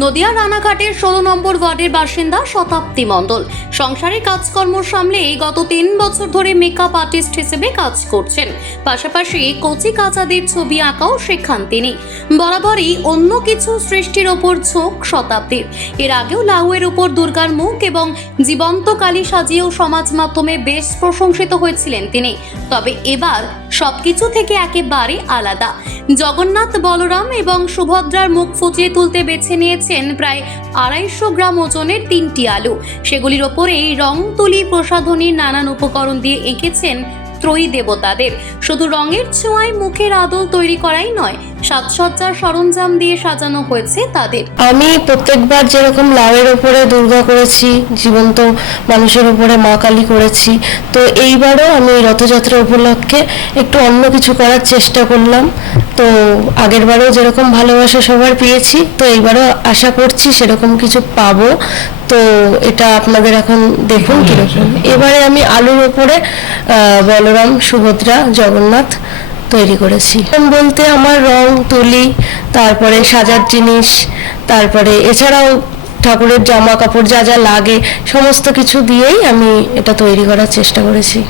নদিয়া রানাঘাটের ষোলো নম্বর ওয়ার্ডের বাসিন্দা শতাব্দী মণ্ডল। সংসারে কাজকর্ম সামলে গত তিন বছর ধরে মেকআপ আর্টিস্ট হিসেবে কাজ করছেন। পাশাপাশি কচি কাচাদের ছবি আঁকাও শেখান তিনি। বরাবরই অন্য কিছু সৃষ্টির ওপর ঝোঁক শতাব্দীর। এর আগেও লাউয়ের উপর দুর্গার মুখ এবং জীবন্ত কালী সাজিয়েও সমাজ মাধ্যমে বেশ প্রশংসিত হয়েছিলেন তিনি। তবে এবার সবকিছু থেকে একেবারে আলাদা। জগন্নাথ, বলরাম এবং সুভদ্রার মুখ ফুটিয়ে তুলতে বেছে নিয়েছেন প্রায় আড়াইশো গ্রাম ওজনের তিনটি আলু। সেগুলির ওপরেই রং, তুলি প্রসাধনীর নানান উপকরণ দিয়ে এঁকেছেন ত্রয়ী দেবতাদের। শুধু রঙের ছোঁয়ায় মুখের আদল তৈরি করাই নয়, সাজসজ্জার সরঞ্জাম দিয়ে সাজানো হয়েছে তাদের। আমি প্রত্যেকবার যেরকম লাউয়ের ওপরে দুর্গা করেছি, জীবন্ত মানুষের উপরে মা কালী করেছি, তো এইবারও আমি রথযাত্রা উপলক্ষে একটু অন্য কিছু করার চেষ্টা করলাম। তো আগেরবারও যেরকম ভালোবাসা সবার পেয়েছি তো এইবারও আশা করছি সেরকম কিছু পাবো। তো এটা আপনাদের এখন দেখুন কীরকম। এবারে আমি আলুর ওপরে বলরাম সুভদ্রা জগন্নাথ তৈরি করেছি। বলতে আমার রং তুলি তারপরে সাজার জিনিস তারপরে এছাড়াও ঠাকুরের জামা কাপড় যা যা লাগে সমস্ত কিছু দিয়েই আমি এটা তৈরি করার চেষ্টা করেছি।